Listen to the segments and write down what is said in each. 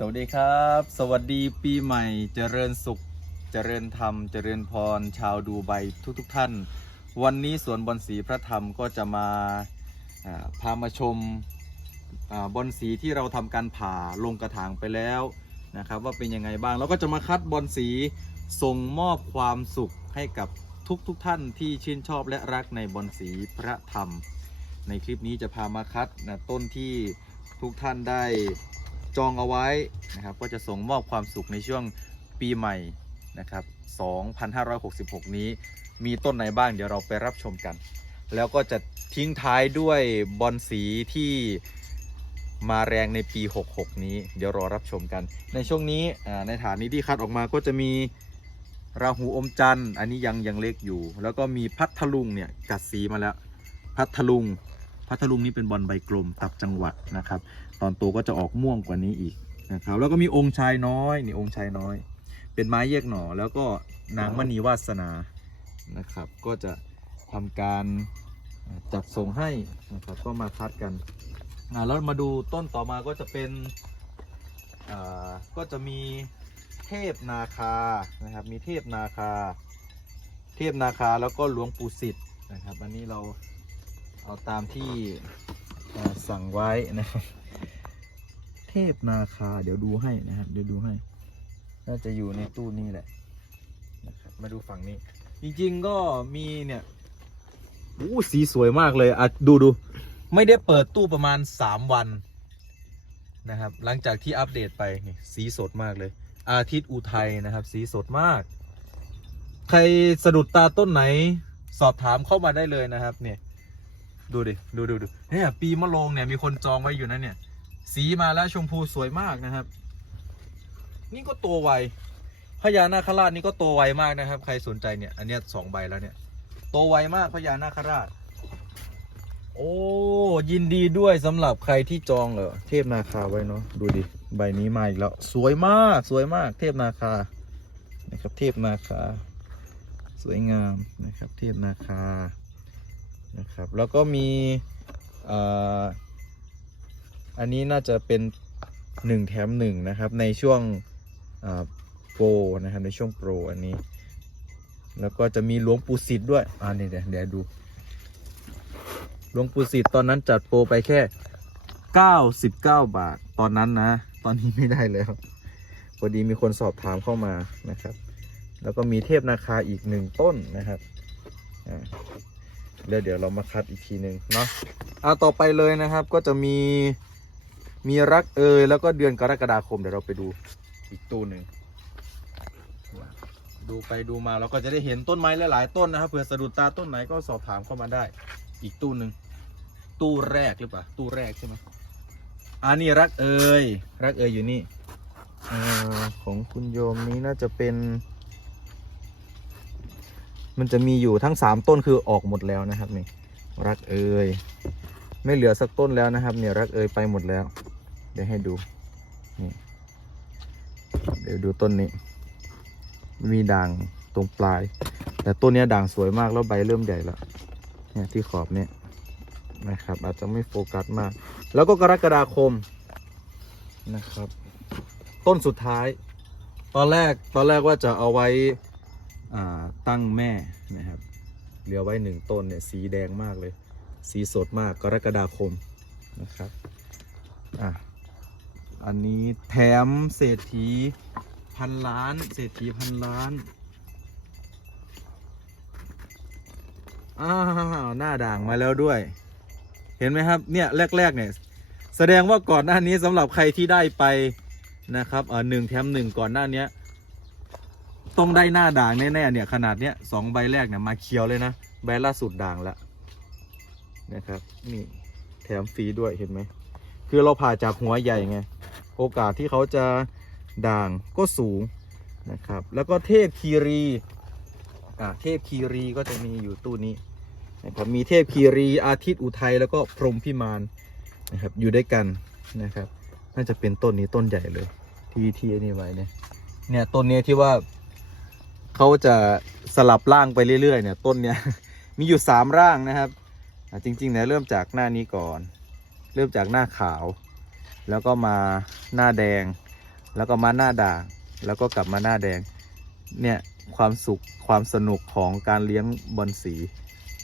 สวัสดีครับ สวัสดีปีใหม่เจริญสุข เจริญธรรม เจริญพร ชาวดูไบทุกทกๆท่าน วันนี้สวนบอนสีพระธรรมก็จะมาพามาชมอบอนสีที่เราทำการผ่าลงกระถางไปแล้วนะครับว่าเป็นยังไงบ้าง แล้วก็จะมาคัดบอนสีส่งมอบความสุขให้กับทุกทกๆท่านที่ชื่นชอบและรักในบอนสีพระธรรม ในคลิปนี้จะพามาคัดนะต้นที่ทุกท่านได้ จองเอาไว้นะครับ ก็จะส่งมอบความสุขในช่วงปีใหม่นะครับ 2566 นี้มีต้นไหนบ้างเดี๋ยวเราไปรับชมกัน แล้วก็จะทิ้งท้ายด้วยบอลสีที่มาแรงในปี 66 นี้ เดี๋ยวรอรับชมกัน ในช่วงนี้ในฐานนี้ที่คัดออกมาก็จะมีราหูอมจันทร์อันนี้ยังยังเล็กอยู่ แล้วก็มีพัทลุงเนี่ยกัดสีมาแล้ว พัทลุงพัทลุงนี่เป็นบอลใบกลมตับจังหวัดนะครับ ตอนโตก็จะออกม่วงกว่านี้อีกนะครับ แล้วก็มีองค์ชายน้อยนี่องค์ชายน้อย เป็นไม้แยกหน่อแล้วก็นางมณีวาสนานะครับ ก็จะทำการจัดส่งให้นะครับก็มาคัดกันอ่าแล้วมาดูต้นต่อมาก็จะเป็นอ่าก็จะมีเทพนาคานะครับ มีเทพนาคา เทพนาคาแล้วก็หลวงปู่สิทธิ์นะครับ อันนี้เราเอาตามที่สั่งไว้นะครับ เทพนาคา เดี๋ยวดูให้นะครับเดี๋ยวดูให้ น่าจะอยู่ในตู้นี้แหละนะครับมาดูฝั่งนี้ จริงๆก็มีเนี่ยอู้สีสวยมากเลยอะดูดูไม่ได้เปิดตู้ประมาณ 3 วันนะครับ หลังจากที่อัปเดตไปนี่สีสดมากเลย อาทิตย์อุทัยนะครับ สีสดมาก ใครสะดุดตาต้นไหน สอบถามเข้ามาได้เลยนะครับ เนี่ย ดูดิ ดูดูดูเนี่ยปีมะโรงเนี่ยมีคนจองไว้อยู่นะเนี่ย สีมาแล้วชมพูสวยมากนะครับ นี่ก็ตัวไวพญานาคราชนี่ก็ตัวไวมากนะครับ ใครสนใจเนี่ย อันเนี้ยสองใบแล้วเนี่ย ตัวไวมากพญานาคราช โอ้ยินดีด้วยสำหรับใครที่จองเหรอเทพนาคาไว้เนาะดูดิใบนี้มาอีกแล้ว สวยมากสวยมากเทพนาคานะครับ เทพนาคา สวยงามนะครับ เทพนาคานะครับ แล้วก็มีอ่า อันนี้น่าจะเป็นหนึ่งแถมหนึ่งนะครับ ในช่วงโปรนะครับ ในช่วงโปรอันนี้ แล้วก็จะมีหลวงปู่สิทธิ์ด้วยอ่านี่เดี๋ยวเดี๋ยวดูหลวงปู่สิทธิ์ตอนนั้นจัดโปรไปแค่ 99 บาท ตอนนั้นนะ ตอนนี้ไม่ได้แล้วพอดีมีคนสอบถามเข้ามานะครับ แล้วก็มีเทพนาคาอีกหนึ่งต้นนะครับอ่าแล้วเดี๋ยวเรามาคัดอีกทีหนึ่งเนาะอ่าต่อไปเลยนะครับก็จะมี มีรักเอยแล้วก็เดือนกรกฎาคมเดี๋ยวเราไปดูอีกตู้หนึ่งดูไปดูมาเราก็จะได้เห็นต้นไม้หลายๆต้นนะครับเผื่อสะดุดตาต้นไหนก็สอบถามเข้ามาได้ อีกตู้หนึ่งตู้แรกหรือเปล่าตู้แรกใช่ไหมอ่านี่รักเอยรักเอยอยู่นี่อาของคุณโยมนี้น่าจะเป็น มันจะมีอยู่ทั้งสามต้นคือออกหมดแล้วนะครับนี่รักเอยไม่เหลือสักต้นแล้วนะครับ เนี่ยรักเอยไปหมดแล้ว เดี๋ยวให้ดูนี่เดี๋ยวดูต้นนี้ มีด่างตรงปลาย แต่ต้นนี้ด่างสวยมากแล้วใบเริ่มใหญ่แล้วเนี่ยที่ขอบเนี่ยนะครับ อาจจะไม่โฟกัสมาก แล้วก็กรกฎาคมนะครับ ต้นสุดท้าย ตอนแรกตอนแรกว่าจะเอาไว้อ่าตั้งแม่นะครับเหลือไว้หนึ่งต้นเนี่ยสีแดงมากเลย สีสดมากกรกฎาคมนะครับอะ อันนี้แถมเศรษฐีพันล้าน เศรษฐีพันล้าน อ้าว หน้าด่างมาแล้วด้วย เห็นไหมครับ เนี่ย แรก ๆ เนี่ย แสดงว่าก่อนหน้านี้สำหรับใครที่ได้ไปนะครับเออหนึ่งแถมหนึ่งก่อนหน้าเนี้ยต้องได้หน้าด่างแน่ๆเนี่ยขนาดเนี้ยสองใบแรกเนี่ยมาเคียวเลยนะ ใบล่าสุดด่างล้วนะครับนี่แถมฟรีด้วยเห็นไหม คือเราผ่าจากหัวใหญ่ไง โอกาสที่เขาจะด่างก็สูงนะครับ แล้วก็เทพคีรีอ่าเทพคีรีก็จะมีอยู่ตู้นี้นะครับมีเทพคีรีอาทิตย์อุทัยแล้วก็พรหมพิมานนะครับอยู่ด้วยกันนะครับ น่าจะเป็นต้นนี้ต้นใหญ่เลย ที่ที่นี่ไว้เนี่ยเนี่ยต้นเนี้ยที่ว่าเขาจะสลับร่างไปเรื่อยๆเนี่ยต้นเนี้ยมีอยู่สามร่างนะครับจริงๆเนี่ยเริ่มจากหน้านี้ก่อน เริ่มจากหน้าขาว แล้วก็มาหน้าแดง แล้วก็มาหน้าด่าง แล้วก็กลับมาหน้าแดง เนี่ยความสุขความสนุกของการเลี้ยงบอลสี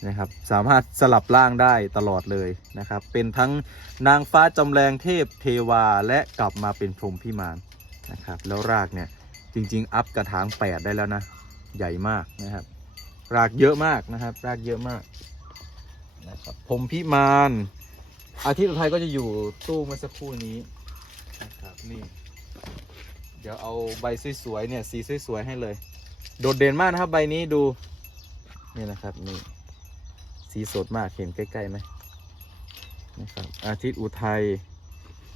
นะครับ สามารถสลับร่างได้ตลอดเลยนะครับ เป็นทั้งนางฟ้าจำแรงเทพเทวาและกลับมาเป็นพรหมพิมานนะครับ แล้วรากเนี่ยจริง ๆ อัพกระถาง 8 ได้แล้วนะ ใหญ่มากนะครับ รากเยอะมากนะครับ รากเยอะมากนะครับพรมพิมาน อาทิตย์อุทัยก็จะอยู่ตู้เมื่อสักครู่นี้นะครับนี่ เดี๋ยวเอาใบสวยๆเนี่ยสีสวยๆให้เลย โดดเด่นมากนะครับใบนี้ดูนี่นะครับนี่สีสดมากเห็นใกล้ๆไหมนะครับอาทิตย์อุทัย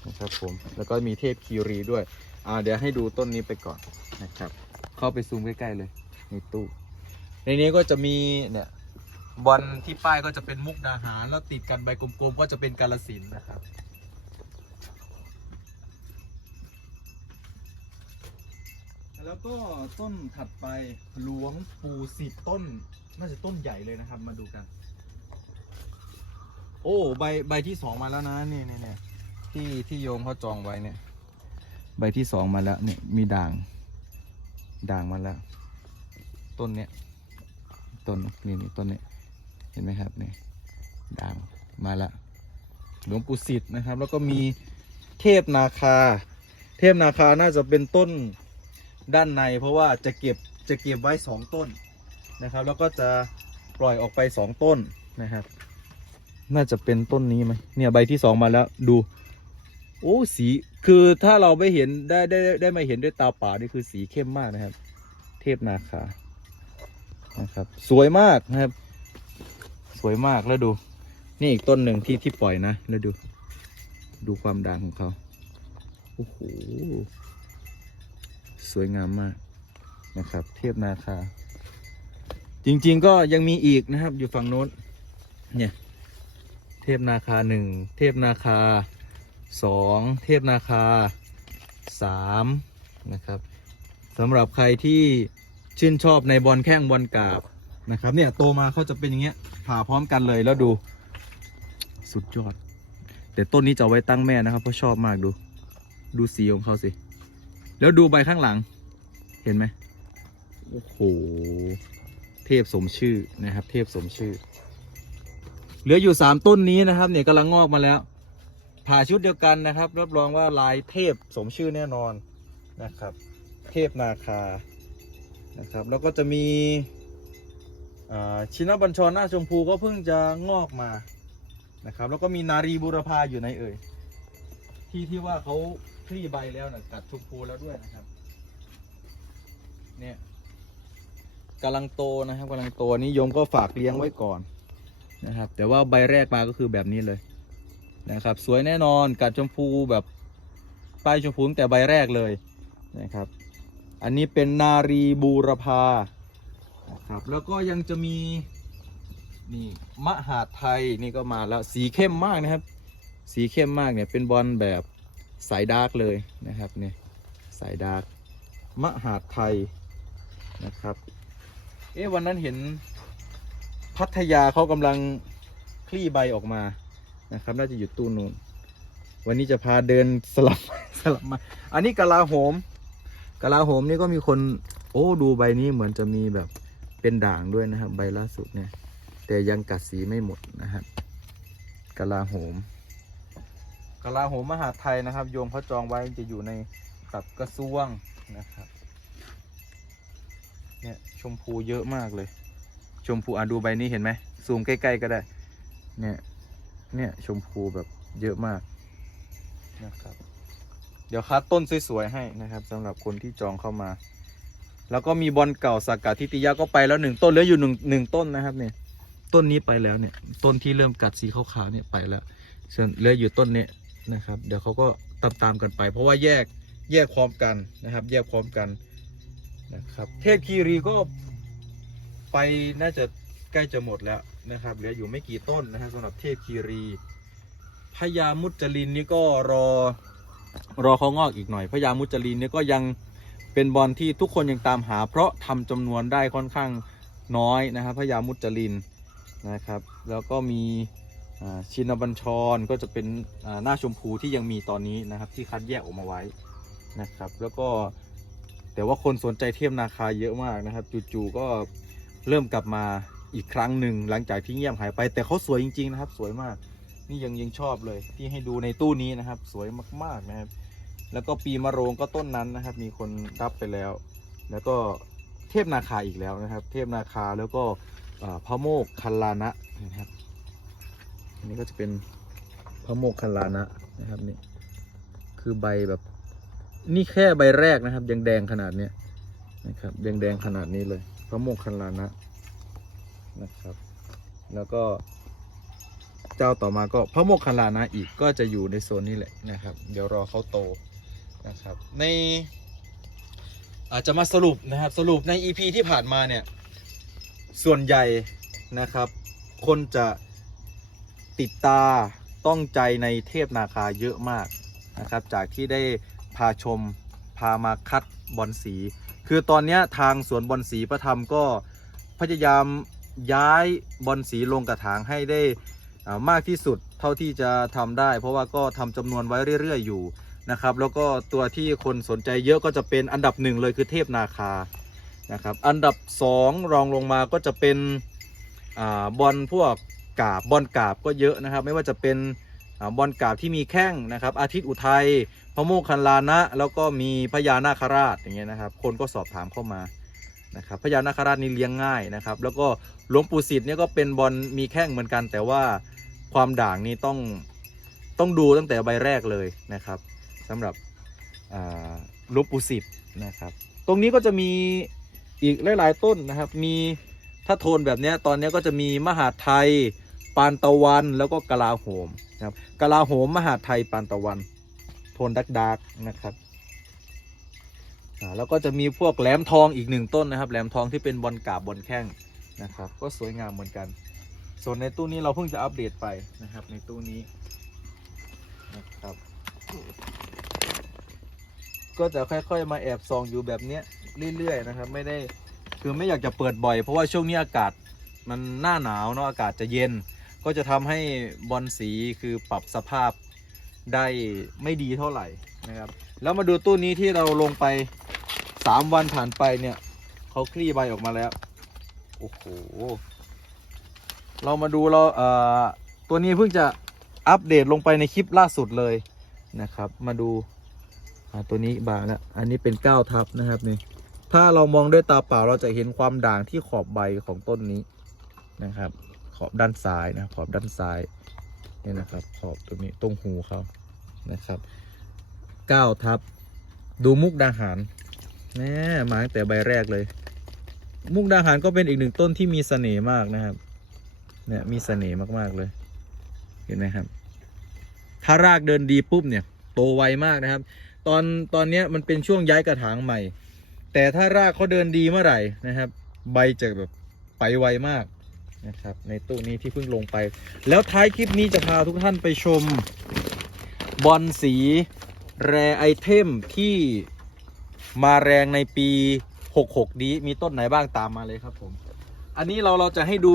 นะครับผมแล้วก็มีเทพคีรีด้วยอ่าเดี๋ยวให้ดูต้นนี้ไปก่อนนะครับ เข้าไปซูมใกล้ๆเลยในตู้ในนี้ก็จะมีเนี่ย บอลที่ป้ายก็จะเป็นมุกดาหาร แล้วติดกันใบกลมๆก็จะเป็นกาลสินนะครับ แล้วก็ต้นถัดไปหลวงปู่สิบต้น น่าจะต้นใหญ่เลยนะครับ มาดูกัน โอ้ใบใบที่สองมาแล้วนะเนี่ยเนี่ยเนี่ยที่ที่โยมเขาจองไว้เนี่ย ใบที่สองมาแล้วเนี่ยมีด่าง ด่างมาแล้ว ต้นเนี้ยต้นนี่นี่ต้นเนี้ย ห็นไหมครับเนี่ยด่างมาแล้วหลวงปู่สิทธิ์นะครับ แล้วก็มีเทพนาคา เทพนาคาน่าจะเป็นต้นด้านใน เพราะว่าจะเก็บจะเก็บไว้สองต้นนะครับ แล้วก็จะปล่อยออกไปสองต้นนะครับ น่าจะเป็นต้นนี้ไหมเนี่ยใบที่สองมาแล้วดู โอ้สีคือถ้าเราไม่เห็นได้ได้ได้มาเห็นด้วยตาเปล่านี่คือสีเข้มมากนะครับ เทพนาคานะครับ สวยมากนะครับ สวยมากแล้วดู นี่อีกต้นหนึ่งที่ที่ปล่อยนะ แล้วดู ดูความด่างของเขาโอ้โหสวยงามมากนะครับ เทพนาคา จริง ๆ ก็ยังมีอีกนะครับ อยู่ฝั่งโน้น เนี่ย เทพนาคาหนึ่งเทพนาคาสองเทพนาคาสามนะครับสำหรับใครที่ชื่นชอบในบอลแข้งบอลกาบ นะครับ เนี่ยโตมาเขาจะเป็นอย่างเงี้ยผ่าพร้อมกันเลยแล้วดู สุดยอด แต่ต้นนี้จะเอาไว้ตั้งแม่นะครับ เพราะชอบมากดู ดูสีของเขาสิ แล้วดูใบข้างหลัง เห็นไหมโอ้โห เทพสมชื่อนะครับ เทพสมชื่อ เหลืออยู่สามต้นนี้นะครับ เนี่ยกำลังงอกมาแล้วผ่าชุดเดียวกันนะครับรับรองว่าลายเทพสมชื่อแน่นอนนะครับ เทพนาคานะครับ แล้วก็จะมี ชินบัญชรหน้าชมพูก็เพิ่งจะงอกมานะครับ แล้วก็มีนารีบุรพาอยู่ในเอ่ยที่ที่ว่าเขาคลี่ใบแล้วนะกัดชมพูแล้วด้วยนะครับ เนี่ยกำลังโตนะครับกำลังโตนิยมก็ฝากเลี้ยงไว้ก่อนนะครับ แต่ว่าใบแรกมาก็คือแบบนี้เลยนะครับ สวยแน่นอนกัดชมพูแบบป้ายชมพูตั้งแต่ใบแรกเลยนะครับ อันนี้เป็นนารีบูรพา นะครับแล้วก็ยังจะมีนี่มหาดไทยนี่ก็มาแล้วสีเข้มมากนะครับ สีเข้มมากเนี่ยเป็นบอลแบบสายดาร์กเลยนะครับเนี่ยสายดาร์กมหาดไทยนะครับ เอ๊ะวันนั้นเห็นพัทยาเขากำลังคลี่ใบออกมานะครับ น่าจะอยู่ตู้นู้นวันนี้จะพาเดินสลับสลับมา อันนี้กะลาโหมกะลาโหมนี่ก็มีคน โอ้ดูใบนี้เหมือนจะมีแบบ เป็นด่างด้วยนะครับ ใบล่าสุดเนี่ย แต่ยังกัดสีไม่หมดนะครับกะลาโหมกะลาโหมมหาไทยนะครับ โยมเขาจองไว้จะอยู่ในกับกระทรวงนะครับ เนี่ยชมพูเยอะมากเลย ชมพูอะดูใบนี้เห็นไหมซูมใกล้ๆก็ได้ เนี่ย เนี่ยชมพูแบบเยอะมากนะครับ เดี๋ยวคัดต้นสวยๆให้นะครับสำหรับคนที่จองเข้ามา แล้วก็มีบอลเก่าสากาทิติยาก็ไปแล้วหนึ่งต้นเหลืออยู่หนึ่งหนึ่งต้นนะครับเนี่ยต้นนี้ไปแล้วเนี่ยต้นที่เริ่มกัดสีขาวๆเนี่ยไปแล้วส่วนเหลืออยู่ต้นนี้นะครับ เดี๋ยวเขาก็ตามตามกันไป เพราะว่าแยกแยกพร้อมกันนะครับ แยกพร้อมกันนะครับ เทพคีรีก็ไปน่าจะใกล้จะหมดแล้วนะครับ เหลืออยู่ไม่กี่ต้นนะครับสำหรับเทพคีรีพญามุจลินนี่ก็รอรอเขางอกอีกหน่อยพญามุจลินนี่ก็ยัง เป็นบอลที่ทุกคนยังตามหา เพราะทำจำนวนได้ค่อนข้างน้อยนะครับพญามุจลินนะครับ แล้วก็มีชินบัญชรก็จะเป็นหน้าชมพูที่ยังมีตอนนี้นะครับที่คัดแยกออกมาไว้นะครับ แล้วก็แต่ว่าคนสนใจเทพนาคาเยอะมากนะครับจู่ๆก็เริ่มกลับมาอีกครั้งหนึ่งหลังจากที่เงียบหายไป แต่เขาสวยจริง ๆ นะครับ สวยมาก นี่ยังยังชอบเลยที่ให้ดูในตู้นี้นะครับ สวยมากๆนะครับ แล้วก็ปีมะโรงก็ต้นนั้นนะครับ มีคนรับไปแล้ว แล้วก็เทพนาคาอีกแล้วนะครับ เทพนาคาแล้วก็พระโมกคัลลานะนะครับอันนี้ก็จะเป็นพระโมกคัลลานะนะครับนี่คือใบแบบนี่แค่ใบแรกนะครับยังแดงขนาดเนี้ยนะครับยังแดงขนาดนี้เลยพระโมกคัลลานะนะครับ แล้วก็เจ้าต่อมาก็พระโมกคัลลานะอีกก็จะอยู่ในโซนนี้แหละนะครับ เดี๋ยวรอเขาโต นะครับในอาจจะมาสรุปนะครับสรุปใน EP ที่ผ่านมาเนี่ย ส่วนใหญ่นะครับ คนจะติดตาต้องใจในเทพนาคาเยอะมากนะครับ จากที่ได้พาชมพามาคัดบอลสี คือตอนนี้ทางสวนบอลสีประธรรมก็พยายามย้ายบอลสีลงกระถางให้ได้มากที่สุดเท่าที่จะทำได้ เพราะว่าก็ทำจำนวนไว้เรื่อย ๆ อยู่ นะครับ แล้วก็ตัวที่คนสนใจเยอะก็จะเป็นอันดับหนึ่งเลยคือเทพนาคานะครับ อันดับสองรองลงมาก็จะเป็นอบอลพวกกาบบอลกาบก็เยอะนะครับ ไม่ว่าจะเป็นอบอลกาบที่มีแข้งนะครับ อาทิตย์อุทัยพระโมคคัลลานะแล้วก็มีพญานาคราชอย่างเงี้ยนะครับ คนก็สอบถามเข้ามานะครับพญานาคราชนี่เลี้ยงง่ายนะครับ แล้วก็หลวงปู่สิทธิ์เนี่ยก็เป็นบอลมีแข้งเหมือนกัน แต่ว่าความด่างนี่ต้องต้องดูตั้งแต่ใบแรกเลยนะครับ สำหรับหลวงปู่สิทธิ์นะครับ ตรงนี้ก็จะมีอีกหลาย ๆ ต้นนะครับ มีถ้าโทนแบบนี้ตอนนี้ก็จะมีมหาไทยปานตะวันแล้วก็กลาโหมนะครับกลาโหมมหาไทยปานตะวัน โทนดักดักๆนะครับแล้วก็จะมีพวกแหลมทองอีกหนึ่งต้นนะครับ แหลมทองที่เป็นบอลกาบบอลแข้งนะครับ ก็สวยงามเหมือนกัน ส่วนในตู้นี้เราเพิ่งจะอัปเดตไปนะครับ ในตู้นี้นะครับ ก็จะค่อย ๆ มาแอบส่องอยู่แบบเนี้ยเรื่อยๆนะครับ ไม่ได้คือไม่อยากจะเปิดบ่อย เพราะว่าช่วงนี้อากาศมันหน้าหนาวเนาะอากาศจะเย็น ก็จะทำให้บอลสีคือปรับสภาพได้ไม่ดีเท่าไหร่นะครับ แล้วมาดูตู้นี้ที่เราลงไป 3 วันผ่านไปเนี่ยเขาคลี่ใบออกมาแล้วโอ้โหเรามาดูเราเอ่อตัวนี้เพิ่งจะอัปเดตลงไปในคลิปล่าสุดเลยนะครับ มาดู ตัวนี้บางแล้วอันนี้เป็นก้าทับนะครับนี่ถ้าเรามองด้วยตาเปล่าเราจะเห็นความด่างที่ขอบใบของต้นนี้นะครับ ขอบด้านซ้ายนะขอบด้านซ้ายนี่นะครับ ขอบตรงนี้ตรงหูเขานะครับก้าทับ ดูมุกดาหารแน่มาตั้งแต่ใบแรกเลย มุกดาหารก็เป็นอีกหนึ่งต้นที่มีเสน่ห์มากนะครับ เนี่ยมีเสน่ห์มากๆเลย เห็นไหมครับ ถ้ารากเดินดีปุ๊บเนี่ย โตไวมากนะครับ ตอนตอนนี้มันเป็นช่วงย้ายกระถางใหม่ แต่ถ้ารากเขาเดินดีเมื่อไหร่นะครับ ใบจะแบบไปไวมากนะครับ ในตู้นี้ที่เพิ่งลงไป แล้วท้ายคลิปนี้จะพาทุกท่านไปชมบอลสีแรไอเทมที่มาแรงในปี 66 นี้มีต้นไหนบ้างตามมาเลยครับผม อันนี้เราเราจะให้ดู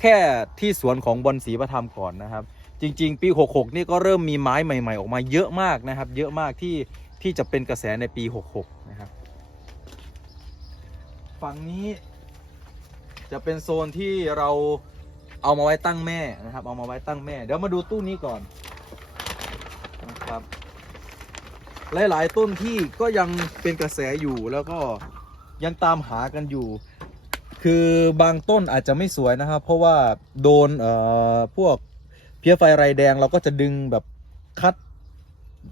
แค่ที่สวนของบอลสีประธรรมก่อนนะครับ จริง ๆ ปี 66 นี่ก็เริ่มมีไม้ใหม่ ๆ ออกมาเยอะมากนะครับ เยอะมากที่ที่จะเป็นกระแสในปี 66 นะครับ ฝั่งนี้จะเป็นโซนที่เราเอามาไว้ตั้งแม่นะครับ เอามาไว้ตั้งแม่ เดี๋ยวมาดูตู้นี้ก่อนนะครับ หลายๆต้นที่ก็ยังเป็นกระแสอยู่แล้วก็ยังตามหากันอยู่ คือบางต้นอาจจะไม่สวยนะครับ เพราะว่าโดนเอ่อพวก เพี้ยไฟไรแดงเราก็จะดึงแบบคัด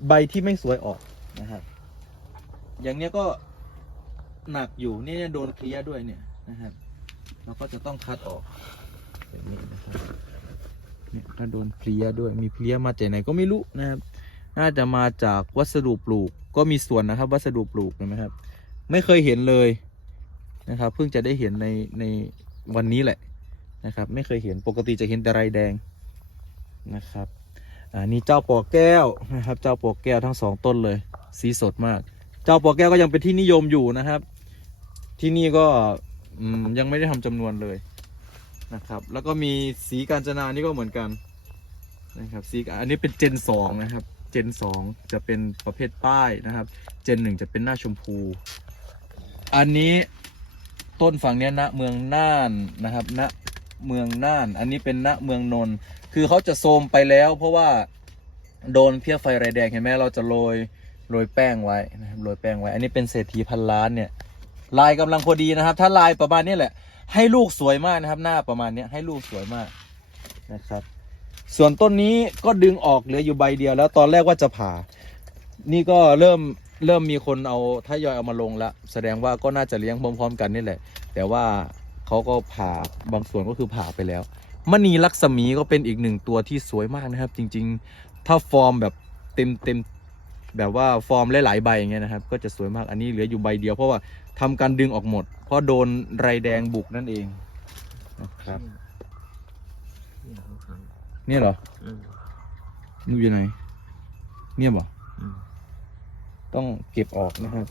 ใบที่ไม่สวยออกนะครับ อย่างเนี้ยก็หนักอยู่นี่เนี่ยโดนเพลี้ยด้วยเนี่ยนะครับ เราก็จะต้องคัดออกแบบนี้นะครับเนี่ยถ้าโดนเพลี้ยด้วยมีเพลี้ยมาจากไหนก็ไม่รู้นะครับ น่าจะมาจากวัสดุปลูกก็มีส่วนนะครับ วัสดุปลูกเห็นไหมครับ ไม่เคยเห็นเลยนะครับ เพิ่งจะได้เห็นในในวันนี้แหละนะครับ ไม่เคยเห็นปกติจะเห็นแต่ไรแดง นะครับอ่านี่เจ้าปอกแก้วนะครับ เจ้าปอกแก้วทั้งสองต้นเลย สีสดมาก เจ้าปอกแก้วก็ยังเป็นที่นิยมอยู่นะครับ ที่นี่ก็ยังไม่ได้ทำจำนวนเลยนะครับ แล้วก็มีสีกาญจนานี่ก็เหมือนกันนะครับสีอันนี้เป็นเจนสองนะครับ เจนสองจะเป็นประเภทป้ายนะครับ เจนหนึ่งจะเป็นหน้าชมพู อันนี้ต้นฝั่งนี้ยณเมืองน่านนะครับณเมืองน่าน อันนี้เป็นณเมืองนนท์ คือเขาจะโทมไปแล้ว เพราะว่าโดนเพี้ยไฟไรแดงเห็นไหมเราจะโรยโรยแป้งไว้นะครับโรยแป้งไว้ อันนี้เป็นเศรษฐีพันล้านเนี่ย ลายกำลังพอดีนะครับ ถ้าลายประมาณนี้แหละ ให้ลูกสวยมากนะครับ หน้าประมาณนี้ให้ลูกสวยมากนะครับ ส่วนต้นนี้ก็ดึงออกเหลืออยู่ใบเดียว แล้วตอนแรกว่าจะผ่า นี่ก็เริ่มเริ่มมีคนเอาทยอยเอามาลงแล้วแสดงว่าก็น่าจะเลี้ยงพร้อม ๆ กันนี่แหละ แต่ว่าเขาก็ผ่าบางส่วนก็คือผ่าไปแล้ว มณีลักษมีก็เป็นอีกหนึ่งตัวที่สวยมากนะครับ จริง ๆ ถ้าฟอร์มแบบเต็มเต็มแบบว่าฟอร์มหลายๆใบอย่างเงี้ยนะครับ ก็จะสวยมากอันนี้เหลืออยู่ใบเดียว เพราะว่าทำการดึงออกหมด เพราะโดนไรแดงบุกนั่นเองนะครับเนี่ยเหรออืมนี่อยู่ไหนเนี่ยบอต้องเก็บออกนะครับ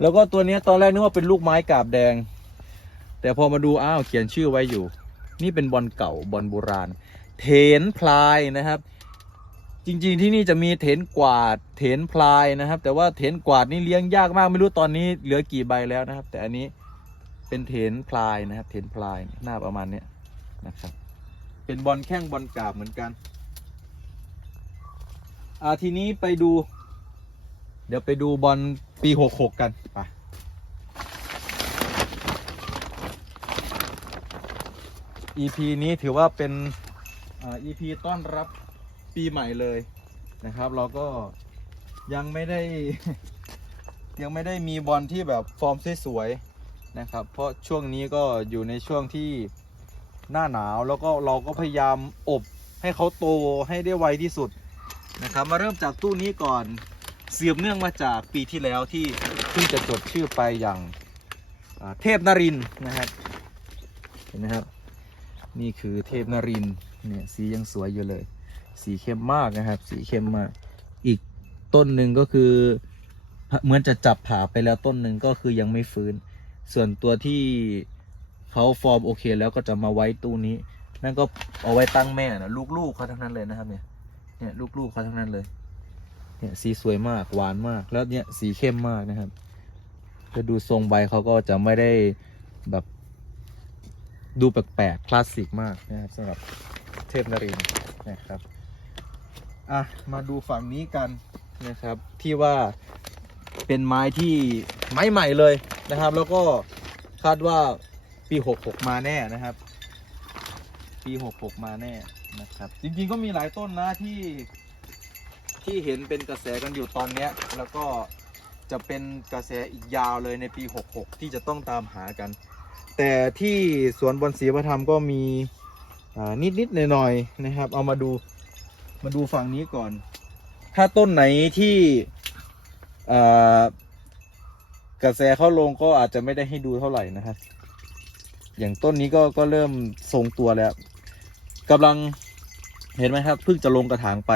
แล้วก็ตัวนี้ตอนแรกนึกว่าเป็นลูกไม้กาบแดง แต่พอมาดูอ้าวเขียนชื่อไว้อยู่ นี่เป็นบอลเก่าบอลโบราณ เถนพลายนะครับ จริงๆที่นี่จะมีเถนกวาดเถนพลายนะครับ แต่ว่าเถนกวาดนี่เลี้ยงยากมากไม่รู้ตอนนี้เหลือกี่ใบแล้วนะครับ แต่อันนี้เป็นเถนพลายนะครับ เถนพลายหน้าประมาณนี้นะครับ เป็นบอลแข้งบอลกาบเหมือนกันอ่าทีนี้ไปดู เดี๋ยวไปดูบอลปีหกหกกันไป EP นี้ถือว่าเป็นอ่า EP ต้อนรับปีใหม่เลยนะครับ เราก็ยังไม่ได้ ยังไม่ได้มีบอลที่แบบฟอร์มสวยๆนะครับ เพราะช่วงนี้ก็อยู่ในช่วงที่หน้าหนาวแล้วก็เราก็พยายามอบให้เขาโตให้ได้ไวที่สุดนะครับ มาเริ่มจากตู้นี้ก่อนเสืบเนื่องมาจากปีที่แล้วที่เพิ่งจะจดชื่อไปอย่างเทพนรินนะครับ เห็นไหมครับ นี่คือเทพนรินเนี่ยสียังสวยอยู่เลย สีเข้มมากนะครับ สีเข้มมาก อีกต้นหนึ่งก็คือเหมือนจะจับผ่าไปแล้วต้นหนึ่งก็คือยังไม่ฟื้น ส่วนตัวที่เขาฟอร์มโอเคแล้วก็จะมาไว้ตู้นี้ นั่นก็เอาไว้ตั้งแม่นะลูกๆเขาทั้งนั้นเลยนะครับเนี่ยเนี่ยลูกๆเขาทั้งนั้นเลยเนี่ยสีสวยมากหวานมาก แล้วเนี่ยสีเข้มมากนะครับจะดูทรงใบเขาก็จะไม่ได้แบบ ดูแปลกๆคลาสสิกมากนะครับสำหรับเทพนรินนะครับอะมาดูฝั่งนี้กันนะครับที่ว่าเป็นไม้ที่ไม้ใหม่เลยนะครับ แล้วก็คาดว่าปี 66 มาแน่นะครับ ปี 66 มาแน่นะครับ จริงๆก็มีหลายต้นนะที่ที่เห็นเป็นกระแสกันอยู่ตอนเนี้ยแล้วก็จะเป็นกระแสอีกยาวเลยในปี 66 ที่จะต้องตามหากัน แต่ที่สวนบอนศรีพระธรรมก็มีนิดนิดๆหน่อยๆนะครับ เอามาดูมาดูฝั่งนี้ก่อน ถ้าต้นไหนที่กระแสเข้าลงก็อาจจะไม่ได้ให้ดูเท่าไหร่นะครับ อย่างต้นนี้ก็ก็เริ่มทรงตัวแล้วกำลังเห็นไหมครับเพิ่งจะลงกระถางไป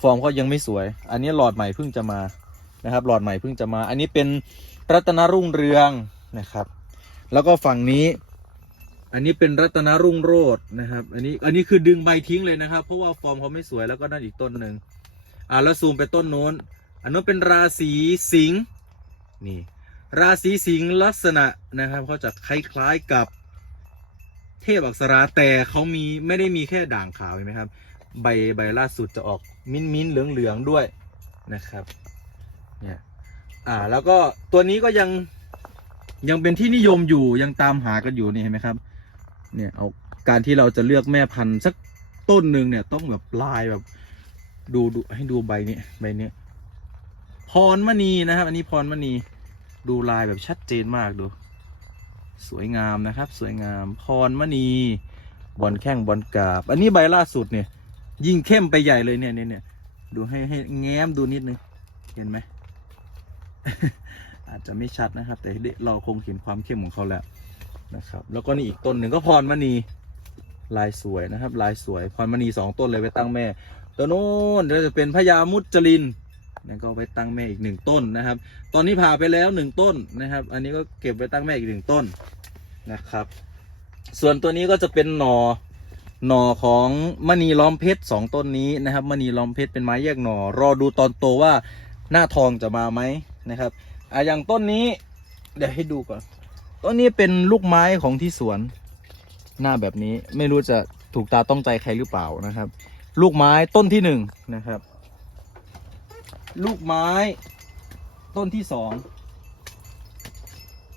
ฟอร์มก็ยังไม่สวย อันนี้หลอดใหม่เพิ่งจะมานะครับ หลอดใหม่เพิ่งจะมา อันนี้เป็นรัตนรุ่งเรืองนะครับ แล้วก็ฝั่งนี้ อันนี้เป็นรัตนรุ่งโรจน์นะครับ อันนี้อันนี้คือดึงใบทิ้งเลยนะครับ เพราะว่าฟอร์มเขาไม่สวยแล้วก็นั่นอีกต้นหนึ่งอ่าแล้วซูมไปต้นโน้น อันนู้นเป็นราศีสิงห์นี่ ราศีสิงห์ลักษณะนะครับเขาจะคล้ายๆกับเทพอักษราแต่เขามีไม่ได้มีแค่ด่างขาวเห็นไหมครับ ใบใบล่าสุดจะออกมิ้นมิ้นเหลืองเหลืองๆด้วยนะครับเนี่ยอ่าแล้วก็ตัวนี้ก็ยัง ยังเป็นที่นิยมอยู่ยังตามหากันอยู่นี่เห็นไหมครับ เนี่ยเอาการที่เราจะเลือกแม่พันธุ์สักต้นหนึ่งเนี่ยต้องแบบลายแบบ ดูดูให้ดูใบนี้ใบนี้พรมณีนะครับ อันนี้พรมณีดูลายแบบชัดเจนมากดู สวยงามนะครับ สวยงามพรมณีบอลแข้งบอลกาบ อันนี้ใบล่าสุดเนี่ย ยิ่งเข้มไปใหญ่เลยเนี่ยเนี่ยเนี่ยดูให้ให้แง้มดูนิดนึงเห็นไหม อาจจะไม่ชัดนะครับ แต่เราคงเห็นความเข้มของเขาแล้วนะครับ แล้วก็นี่อีกต้นหนึ่งก็พรมณีลายสวยนะครับ ลายสวยพรมณีสองต้นเลยไว้ตั้งแม่ตัวโน้นเดี๋ยวจะเป็นพญามุจลินนั่นก็ไว้ตั้งแม่อีกหนึ่งต้นนะครับ ตอนนี้ผ่าไปแล้วหนึ่งต้นนะครับ อันนี้ก็เก็บไว้ตั้งแม่อีกหนึ่งต้นนะครับ ส่วนตัวนี้ก็จะเป็นหนอหน่อของมณีล้อมเพชรสองต้นนี้นะครับมณีล้อมเพชรเป็นไม้แยกหน่อ รอดูตอนโตว่าหน้าทองจะมาไหมนะครับ อะอย่างต้นนี้ เดี๋ยวให้ดูก่อน ต้นนี้เป็นลูกไม้ของที่สวน หน้าแบบนี้ไม่รู้จะถูกตาต้องใจใครหรือเปล่านะครับ ลูกไม้ต้นที่หนึ่งนะครับ ลูกไม้ ต้นที่สอง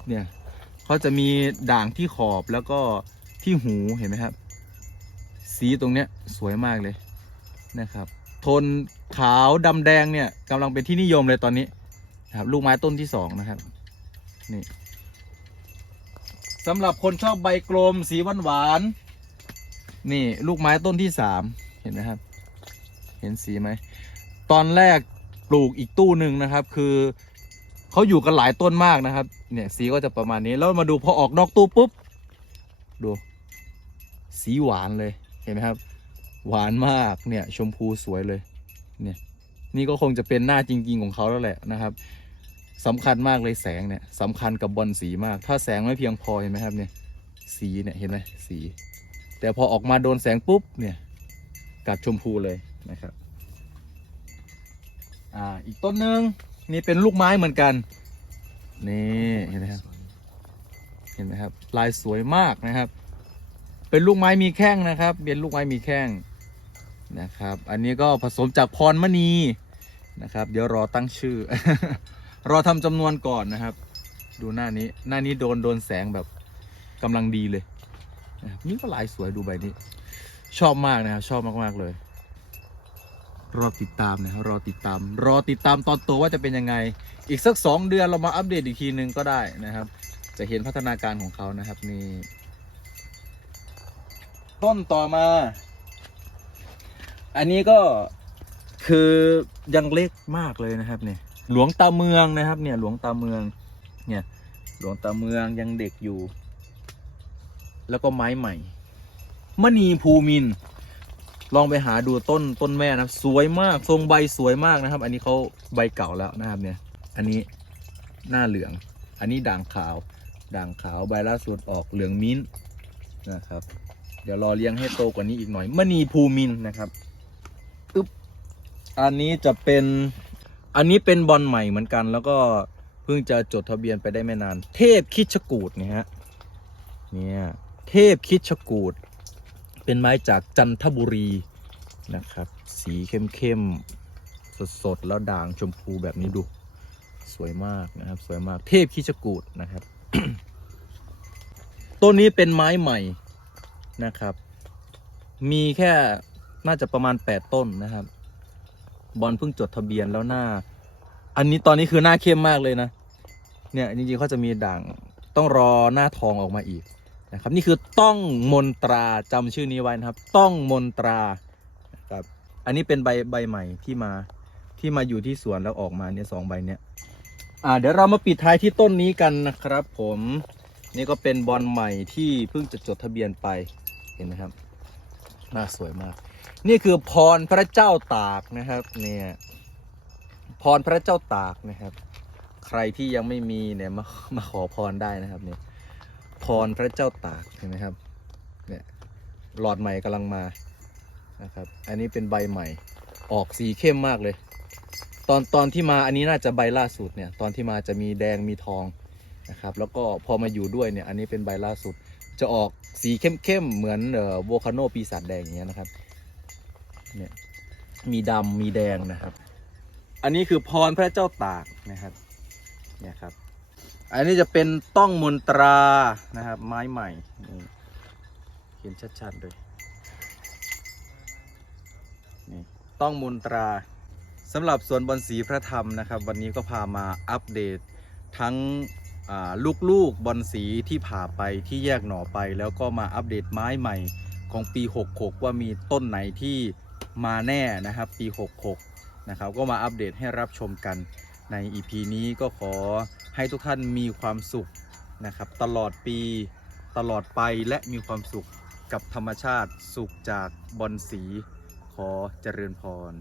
เนี่ยเขาจะมีด่างที่ขอบแล้วก็ที่หูเห็นไหมครับ สีตรงเนี้ยสวยมากเลยนะครับ โทนขาวดำแดงเนี่ยกำลังเป็นที่นิยมเลยตอนนี้ นะครับ ลูกไม้ต้นที่สองนะครับ นี่สำหรับคนชอบใบกลมสีหวานหวานๆนี่ลูกไม้ต้นที่สามเห็นไหมครับ เห็นสีไหม ตอนแรกปลูกอีกตู้หนึ่งนะครับ คือเขาอยู่กันหลายต้นมากนะครับ เนี่ยสีก็จะประมาณนี้แล้วมาดูพอออกนอกตู้ปุ๊บ ดู สีหวานเลยเห็นไหมครับ หวานมากเนี่ยชมพูสวยเลย เนี่ย นี่ก็คงจะเป็นหน้าจริง ๆ ของเขาแล้วแหละนะครับสำคัญมากเลยแสงเนี่ยสำคัญกับบอลสีมาก ถ้าแสงไม่เพียงพอเห็นไหมครับเนี่ย สีเนี่ยเห็นไหมสี แต่พอออกมาโดนแสงปุ๊บเนี่ยกัดชมพูเลยนะครับอ่าอีกต้นหนึ่งนี่เป็นลูกไม้เหมือนกัน นี่เห็นไหมครับเห็นไหมครับ ลายสวยมากนะครับ เป็นลูกไม้มีแข้งนะครับ เป็นลูกไม้มีแข้งนะครับ อันนี้ก็ผสมจากพรมณี นะครับ เดี๋ยวรอตั้งชื่อ รอทำจำนวนก่อนนะครับ ดูหน้านี้ หน้านี้โดนโดนแสงแบบกำลังดีเลยนี่ก็ลายสวยดูใบนี้ ชอบมากนะครับ ชอบมากๆเลย รอติดตามนะครับรอติดตาม รอติดตามตอนโตว่าจะเป็นยังไง อีกสักสองเดือนเรามาอัปเดตอีกทีนึงก็ได้นะครับ จะเห็นพัฒนาการของเขานะครับนี่ต้นต่อมา อันนี้ก็ คือยังเล็กมากเลยนะครับเนี่ยหลวงตาเมืองนะครับเนี่ยหลวงตาเมืองเนี่ยหลวงตาเมืองยังเด็กอยู่ แล้วก็ไม้ใหม่มณีภูมิน ลองไปหาดูต้นต้นแม่นะครับสวยมากทรงใบสวยมากนะครับ อันนี้เขาใบเก่าแล้วนะครับเนี่ยอันนี้หน้าเหลือง อันนี้ด่างขาว ด่างขาวใบล่าสุดออกเหลืองมิ้นนะครับ เดี๋ยวรอเลี้ยงให้โตกว่านี้อีกหน่อยมณีภูมินนะครับ อันนี้จะเป็นอันนี้เป็นบอลใหม่เหมือนกัน แล้วก็เพิ่งจะจดทะเบียนไปได้ไม่นาน เทพคิดชกูดเนี่ยฮะเนี่ยเทพคิดชกูด เป็นไม้จากจันทบุรีนะครับ สีเข้มๆสดๆแล้วด่างชมพูแบบนี้ดู สวยมากนะครับ สวยมากเทพคิดชกูดนะครับต้นนี้เป็นไม้ใหม่นะครับ มีแค่น่าจะประมาณ 8 ต้นนะครับ บอลเพิ่งจดทะเบียนแล้วหน้า อันนี้ตอนนี้คือหน้าเข้มมากเลยนะ เนี่ยจริงๆเขาจะมีด่างต้องรอหน้าทองออกมาอีกนะครับ นี่คือต้องมนตราจำชื่อนี้ไว้นะครับ ต้องมนตราครับ อันนี้เป็นใบใบใหม่ที่มาที่มาอยู่ที่สวนแล้วออกมาเนี่ยสองใบเนี่ยอ่าเดี๋ยวเรามาปิดท้ายที่ต้นนี้กันนะครับ ผมนี่ก็เป็นบอลใหม่ที่เพิ่งจะจดทะเบียนไปเห็นไหมครับ น่าสวยมาก นี่คือพรพระเจ้าตากนะครับ เนี่ย พรพระเจ้าตากนะครับ ใครที่ยังไม่มีเนี่ยมามาขอพรได้นะครับ เนี่ย พรพระเจ้าตากเห็นไหมครับ เนี่ยหลอดใหม่กำลังมานะครับ อันนี้เป็นใบใหม่ ออกสีเข้มมากเลย ตอนตอนที่มาอันนี้น่าจะใบล่าสุดเนี่ย ตอนที่มาจะมีแดงมีทองนะครับ แล้วก็พอมาอยู่ด้วยเนี่ย อันนี้เป็นใบล่าสุด จะออกสีเข้มๆเหมือนเอ่อโวคาโนปีศาจแดงอย่างเงี้ยนะครับ เนี่ยมีดำมีแดงนะครับ อันนี้คือพรพระเจ้าตากนะครับเนี่ยครับ อันนี้จะเป็นต้องมนตรานะครับ ไม้ใหม่เห็นชัดๆเลยนี่ต้องมนตราสำหรับสวนบอนสีพระธรรมนะครับ วันนี้ก็พามาอัปเดตทั้งลูกๆบอนสีที่ผ่าไปที่แยกหน่อไป แล้วก็มาอัปเดตไม้ใหม่ของปี 66 ว่ามีต้นไหนที่ มาแน่นะครับปี 66 นะครับ ก็มาอัปเดตให้รับชมกันใน EP นี้ก็ขอให้ทุกท่านมีความสุขนะครับ ตลอดปีตลอดไปและมีความสุขกับธรรมชาติสุขจากบอนสี ขอเจริญพร